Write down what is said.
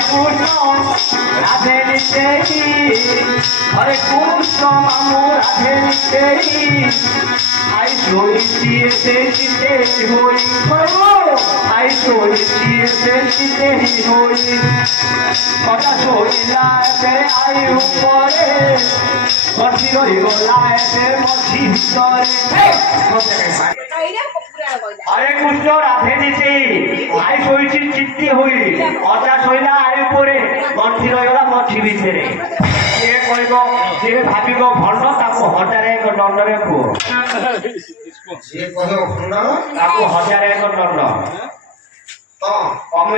কৃষ্ণ রাধে নিতেই হরে কৃষ্ণ মামু রাধে নিতেই আই চলিয়ে চিতে হই আই চলিয়ে চিতে হই কথা শৈলা এতে আই উপরে মঠি রই গলা এতে মঠি ভিতরে হরে কৃষ্ণ রাধে নিতে আই শৈচির চিত্তে হই কথা শৈলা আই উপরে মঠি রই গলা মঠি ভিতরে যে কইব যে ভাবিব ভণ্ড তাকে হজারে এক দণ্ডরে কুহ যে কহে ভণ্ড তাকে হজারে এক দণ্ড